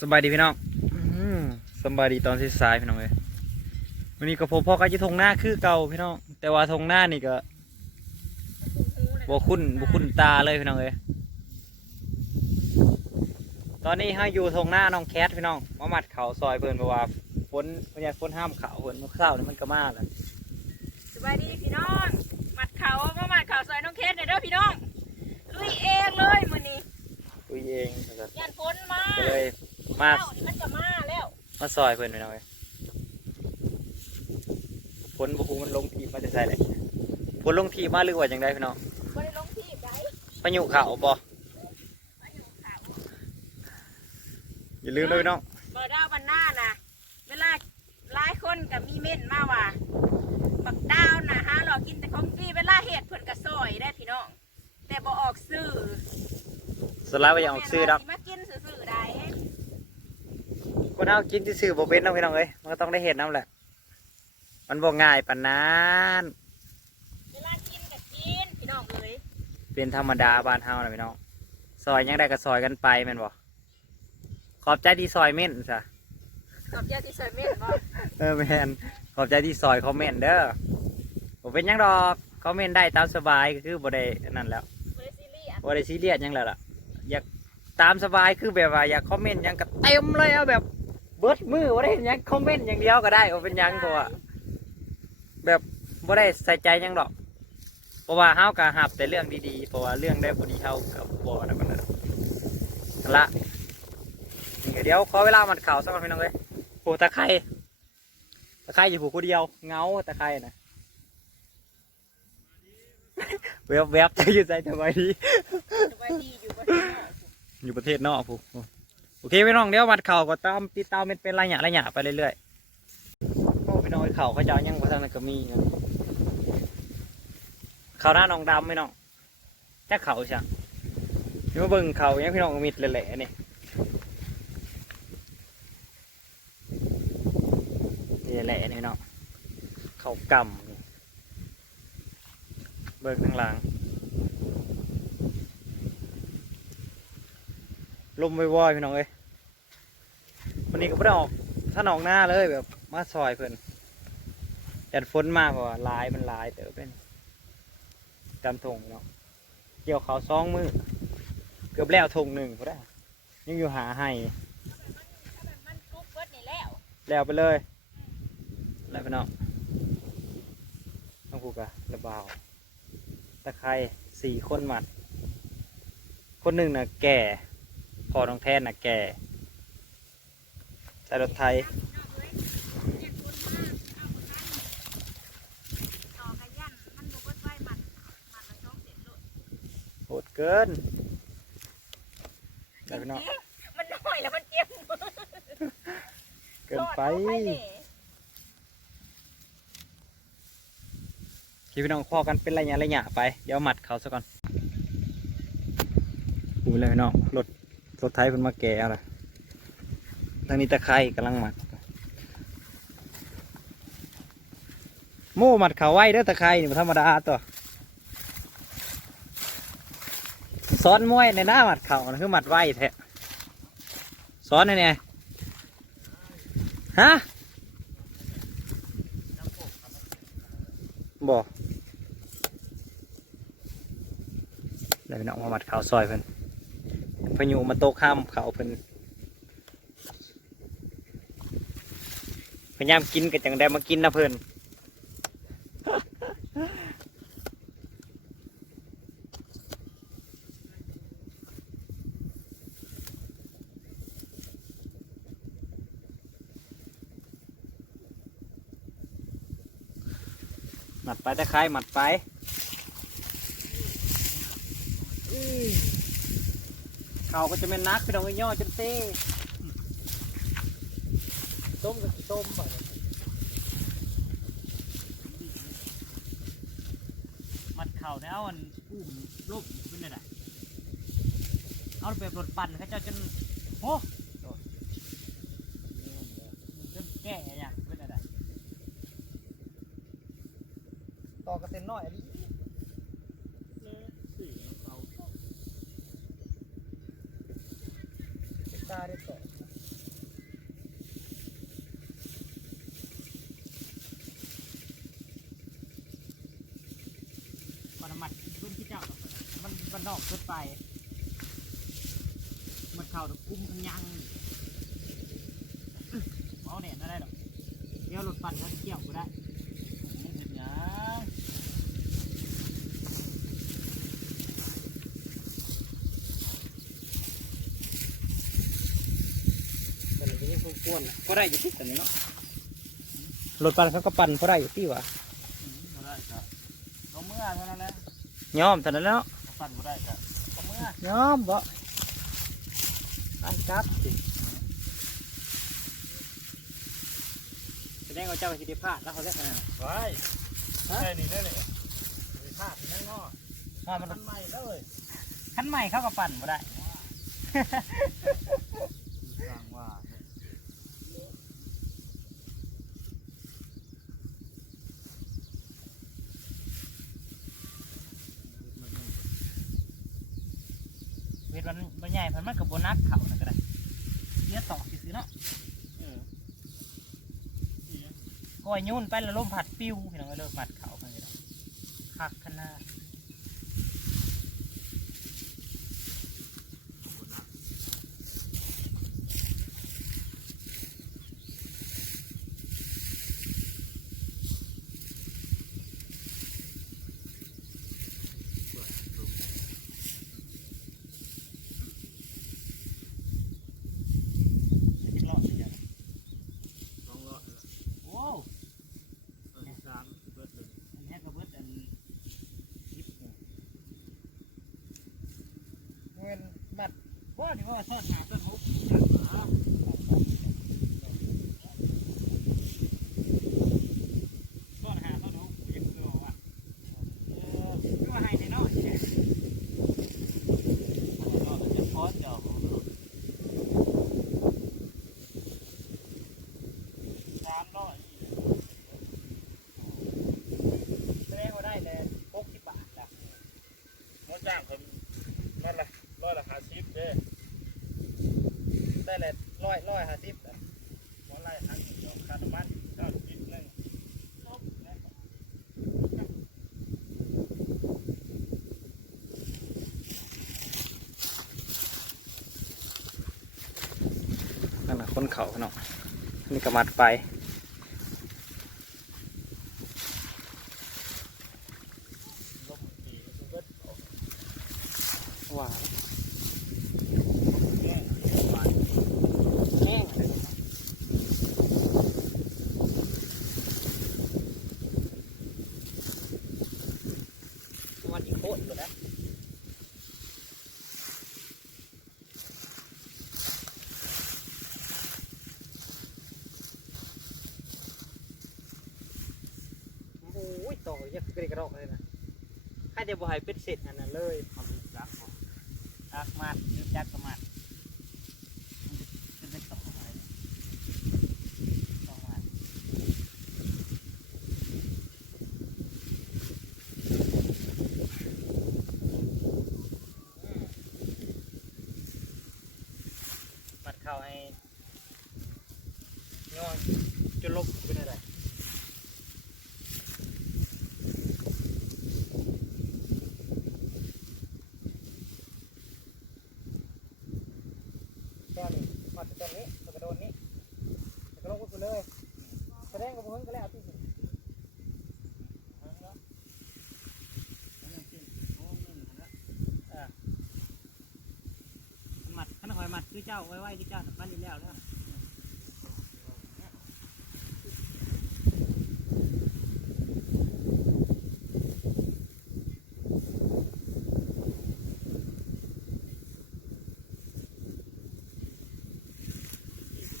สบายดีพี่น้องอืมสบายดีตอนสายๆพี่น้องเลยวันนี้ก็พบพ่อกันที่ทงหน้าคือเก่าพี่น้อง แต่ว่าทงหน้านี่ก็บ่คุ้นบ่คุ้นตาเลยพี่น้องเลยตอนนี้ให้อยู่ทงหน้าน้องแคทพี่น้องมามัดเขาซอยเพิ่นเพราะว่าฝนพยากฝนห้ามเขาเพิ่นเมื่อเช้านี่มันก็มาแล้วสบายดีพี่น้อง มัดเขามามัดเขาซอยน้องเคสเนี่ยเด้อพี่น้องลุยเองเลยมื้อนี้ คุยเองนะครับ ยันฝนมา ก็เลย มาเอ้นี่มันจะมาแล้วมาซอยเพิ่นพี่น้องเลยฝนบ่ฮู้มันลงทีมาจะใส่เลยฝนลงทีมาหรือว่าจังไดพี่น้องบ่ได้ลงที่ใดพายุเขาบ่มาอยู่เขาอย่าลืมเลยพี่น้องเบอร์ดาวบันหน้าน่ะเวลาหลายคนก็มีเม่นมาว่าบักดาวน่ะหาหลอกกินแต่ของฟรีเวลาเฮ็ดเพิ่นก็ซอยได้พี่น้อง แต่บ่ออกซื้อสลายไปยังออกซื้อดอกสิมากินซื่อๆได้ คนเอากินที่ซื้อบ่เป็นเน้องพี่น้องเอ้ยมันก็ต้องได้เห็นน้ำแหละ มันบ่ง่ายปานนั้นเวลากินก็กินพี่น้องเอ้ยเป็นธรรมดาบ้านเฮานะพี่น้องซอยยังได้ก็ซอยกันไปแม่นบ่ขอบใจที่ซอยเม่นซะขอบใจที่ซอยเม่นบ่เออแม่นขอบใจที่ซอยคอมเมนต์เด้อบ่เป็นหยังดอกคอมเมนต์ได้ตามสบายก็คือบ่ได้อันนั่นแล้วบ่ได้ซีเรียสบ่ได้ซีเรียสหยังแล้วล่ะอยากตามสบายคือแบบว่าอยากคอมเมนต์หยังก็เต็มเลยเอาแบบ เบิดมือบ่ได้เห็นหยังคอมเมนต์อย่างเดียวก็ได้บ่เป็นหยังตัวาแบบบ่ได้ใส่ใจหยังดอก เพราะว่าเฮาก็หับแต่เรื่องดีๆ เพราะว่าเรื่องได้บ่ดีเฮากับบ่นะมันนะนั่นละเดี๋ยวขอเวลามัดข่าวสักก่อนพี่น้องเอ้ยโอ้ตะไคร้ตะไคร้อยู่ผู้คนเดียวเงาตะไคร้นะแวบแวบจะอยู่ใจทำไมดี สบายดีอยู่บ่ได้เนาะอยู่ประเทศนอกผู้ โอเคพี่น้องเดี๋ยวมัดเข่าก็ตามติดตามเป็นเป็นระยะระยะไปเรื่อยๆโอ้พี่น้องไอ้ข่าเขาจะเอายังว่าทางนั้นก็มีนะข่าหน้าน้องดำพี่น้องแค่เขาใช่นี่มาเบิ่งเขายังพี่น้องมิดแหละๆนี่นี่แหละนี่พี่น้องเขากำเบิ่งข้างหลัง ลมว่อยๆพี่น้องเอ้ยวันนี้ก็ไม่ได้ออกถ้าออกหน้าเลยแบบมาซอยเพิ่นแดดฝนมากกว่าลายมันลายเต๋อเป็นจำทงพี่น้องเกี่ยวเขาวซองมือเกือบแล้วทงหนึ่งก็ได้ยังอยู่หาให้ถ้ามันมันกรุ๊ปเบิดนี่แล้วแล้วไปเลยแล้วพี่น้องต้องผูกอะระบาวตะไคร้สี่คนหมัด คนหนึ่งน่ะแก่ พอน้องแทนนะแก่ใส่รถไทยโหดเกินได้พี่น้องมันหน้อยแล้วมันเจ็บเกินไปคิดพี่น้องพอกันเป็นระยะระยะไป เดี๋ยวหมัดเขาซะก่อนดูเลยน้องรถ รถไทยเพิ่นมาแก่อะไรทางนี้ตะไคร้กำลังหมัดโม่หมัดเขาไว้เด้อตะไคร้นี่บ่ธรรมดาตัวซ้อนมวยในหน้าหมัดเขานะคือหมัดไว้แท้ซ้อนเนี่ไงฮะบ่ได้พี่น้องมาหมัดเขาซอยเพิ่น พายุมาโตกข้ามเขาเพิ่นพยายามกินก็จังได้มากินนะเพิ่นหมัดไปตะไคร้หมัดไป เขาก็จะเป็นนักไปดองย่อจนเต้ต้มกับต้มไปมัดเข่าเนี่ยเอาอันอุ้มลูกขึ้นเลยนะเอาไปรถปั่นเขาจะจนโอ้จนแก่อย่างขึ้นเลยนะต่อกระเซ็นน้อยอันนี้ตาได้ต่อ มันหมักรุ่นที่เจ้า มันมันนอกเกินไป มันเข่าตะกุ้มขยังเอาเนี่ยได้หรอกเกี่ยวรถปั่นเขาเกี่ยวกูได้เห็นยังก็ได้ยุติตอนนี้เนาะรถปั่นเขาก็ปั่นเพราะได้ยุติวะ เมื่อเท่านั้นแหละยอมตอนนั้นแล้วก็ปั่นบ่ได้ครับก็เมื่อยอมบ่ไปครับสิแสดงว่าเจ้าสิได้พลาดแล้วเขาเรียกอะไรไว้ใช่นี่ได้เลยมีภาพที่นั่นเนาะว่ามันมันใหม่แล้วเว้ยขั้นใหม่เขาก็ปั่นบ่ได้ สร้างว่า เวท มันมันใหญ่พันมันกับโบนัสเขานะก็ได้เลี้ยตอกซื้อๆเนาะเออนี่ก้อยยุ่นไปแล้วลมผัดปิ้วพี่น้องก็เลิกผัดเขาไปเลยนะคักขนาดจะเป็นรอบเดียว สองร้อย โอ้ เออสามเบิดเลย อันนี้ก็เบิดอันยิบเนี่ยเงินมัดว่านี่ว่าซ่อนหาต้นหุบซ่อนหาต้นหุบยังคือบอกว่าเออคือว่าให้ในนอกเนี่ก็จะพอเจ้าสามร้อยแสดงว่าได้เลยหกสิบบาทจ้ะหมดจ้างผมนั่นแหละ ร้อยละห้าสิบเด้ได้เลยร้อยร้อยห้าสิบจ้ะหมดไรหันค่าน้ำมันเก้าสิบหนึ่งครบแล้วนั่นแหละคนเขาเนาะนี่ก็มัดไปลมตีเบิดออกหวาน เนี่ยหวาน แห้งเลยวันอีกโคตรเลยนะ โอ้ยต่อยักกระดิกระดอกเลยนะใครจะบ่ให้เป็นเศษอันนั้นเลยทำเป็นจักรบ่จักมัดจักกระมัดมันจะเป็นต่อไปต่อมัดอืมมัดเข่าให้ย่อยจนลบเป็นอะไร แก้วนี่มัดตรงนี้กระโดนนี้กระโดดไปเลยแสดงกับเพิ่งก็แล้วที่สุด เอาละอันนั้นเป็นโอ้หนึ่งนะ มัดขันคอยมัดคือ เจ้าไว้ไว้ที่เจ้าปั้นอยู่แล้วแล้ว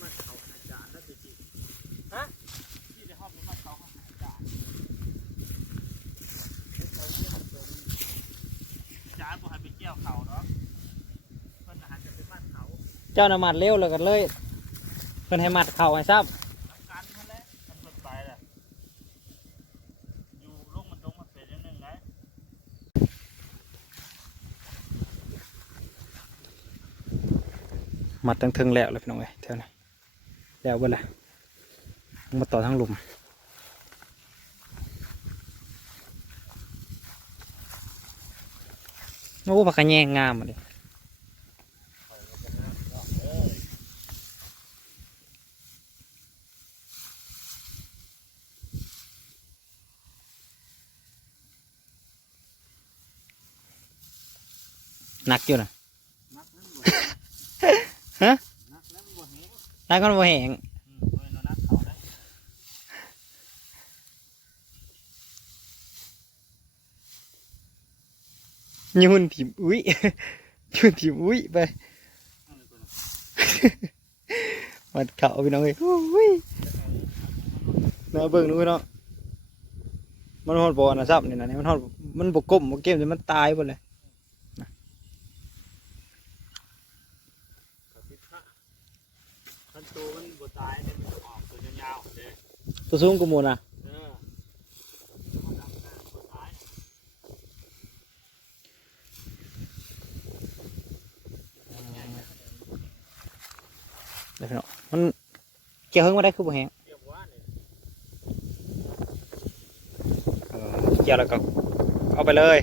มัดเขาอาจารย์แล้วจริง ที่ได้ห้องนี้มาเขาเขาหาจานจานบ่ให้ไปเกี่ยวเขาเนาะเพิ่นอาหารจะเป็นบ้าน เขาเจ้าน่ะมัดเร็วเลยกันเลยเพิ่นให้มัดเข่าให้ซับทำการนั่นแหละมันเพิ่นไปแหละอยู่ลงมันลงมันเป็นอย่างหนึงไงมัดตั้งเทิงแล้วเลยพี่น้องเอ้ยเท่านี้แล้วเบ่ละมาต่อทั้งหลุมโอ้ผักกระแยงงามมาเลย เขาก็จะน้ำเนาะเอ้ย หนักอยู่นะนักนั้นบ่ฮะนักนั้นบ่แห้งหนักก็บ่แห้งอืมเว้ยเนาะนักเขาได้ยืนถิ่มอุ้ยยืนถิ่มอุ้ยไปเอาเลยก่อนนะมัดเขาพี่น้องเอ้ยโอ้ยน่าเบิ่งดูพี่น้องมันฮอดบ่อนะซับนี่นะนี่มันฮอดมันบ่ก้มบ่เกมจนมันตายหมดเลย เขาคิดว่าคันตัวมันบ่ตายเนี่ยมันจะออกตัวยาวๆเด้ ตัวสูงกูหมูนะเออมันดับหน้าบ่ตายเดี๋ยวพี่น้องมันเกี่ยวเฮิงมาได้คือบ่แห้งเรียกว่าเนี่ยเออเกี่ยวแล้วก็เอาไปเลย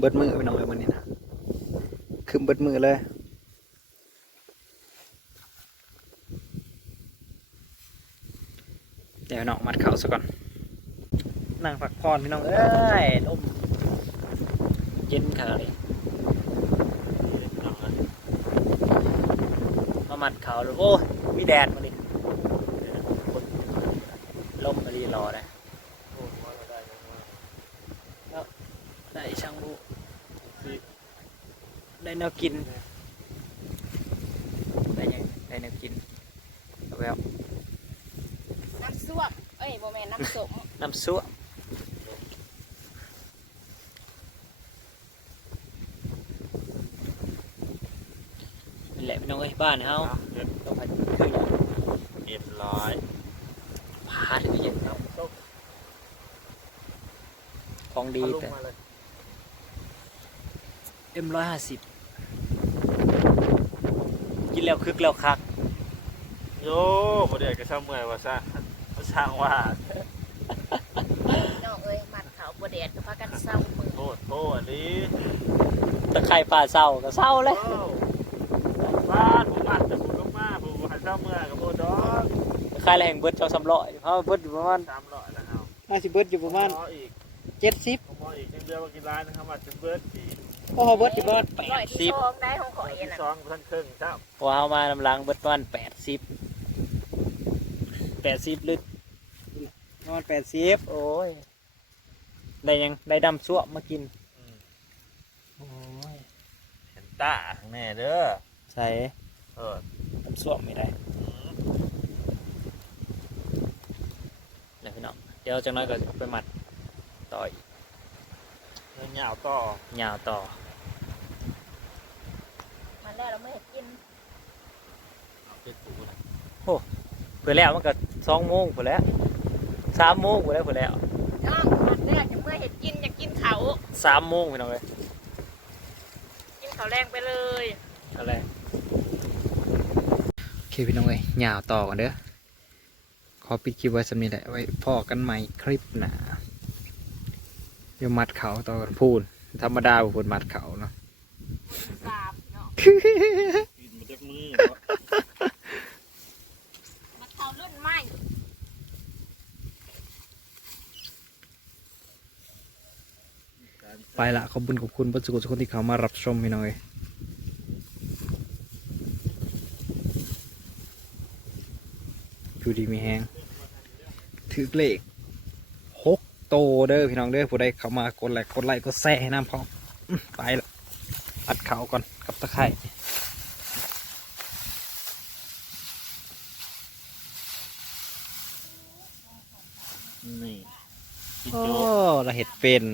เบิดมือไปน้อยวันนี้นะคืมเบิดมือเลยเดี๋ยวน้องมัดเข่าซะก่อน นั่งพักผ่อนพี่น้องเอ้ยลมเย็นขนาดนี้เละมามัดเข่าเลยโอ้มีแดดมาดิลมมาดีรอเลย โอ้ว่าเราได้ยังว่า ได้ช่างรู้สิได้แนวกินได้ยังได้แนวกินเอาแล้วน้ำส้วมเอ้ยโบแมนน้ำสมน้ำซัวนี่แหละพี่น้องเอ้ยบ้านเฮาเอาเรียบต้องไปคืออย่างเรียบร้อยพาถึงยังน้ำส้มของดีเอาลงแต่มา เลยเอ็มร้อยห้าสิบกินแล้วคึกแล้วคัก โย่บ่ได้ก็ช่างเมื่อยว่าซะเขาช่างว่าน้องเอ้ยมัดเขาบแดดก็พากันเศร้ามือโทษโทษอันนี้ตะไคร่ป่าเศร้าก็เศร้าเลยโอ้บ้านผมอัดแต่ผมลงมาผมหันช่างเมื่อยกับโบดอกตะไคร่แรงเบิดเจ้าสำร้อยเพราะว่าเบิดอยู่ประมาณสามร้อยแล้วเอาห้าสิบเบิดอยู่ประมาณขออีกเจ็ดสิบ ผมขออีกยังเดือนว่ากี่ร้านนะครับมาจะเบิร์ดอีก โอ้โหเบิดอยู่ประมาณแปร้อดยสิที่บสองได้ของข่อยที่น่ะสองท่านครึ่งครับพอเอามานำลังเบิดประมาณแปดสิบแปดสิบลึกประมาณแปดสิบโอ้ยได้ยังได้ดำซั่วมากินโอ้ยเห็นตาแน่เด้อใส่เออดำซั่วไม่ได้อืมแล้วพี่น้องเดี๋ยวจังน้อยก็ไปหมัดต่อย เงินยาวต่อยาวต่อมันแล้วเราไม่เห็นกินเอาเป็นสูนะเพื่อแล้วมันก็สองโมงเพื่อแล้วสามโมงเพื่อแล้วเพื่อแล้วน้องมันแรกยังไม่เห็นกินอยากกินเขาสามโมงพี่น้องเลยกินเขาแรงไปเลยอะไรโอเคพี่น้องเลยยาวต่อกันเด้อขอปิดคลิปไว้สำนี้แหละไว้พอกันใหม่คลิปหนา เดี๋ยมัดเขาต่อกันพูนธรรมดาบุญมัดเขาเนาะสามเนาะกินมาจากมือมาเขารุ่นใหม่ไปละขอบคุณขอบคุณประสุขทุกคนที่เขามารับชมพี่น้อยอยู่ดีมีแฮงถือเลขหก โตเด้อพี่น้องเด้อผู้ใดเข้ามากดไลค์กดไลค์กดแชร์ให้น้ำพร้อมอื้อไปละอัดเขาก่อนกับตะไคร่นี่กินโอ้โจ๊กเราเห็ดเป็น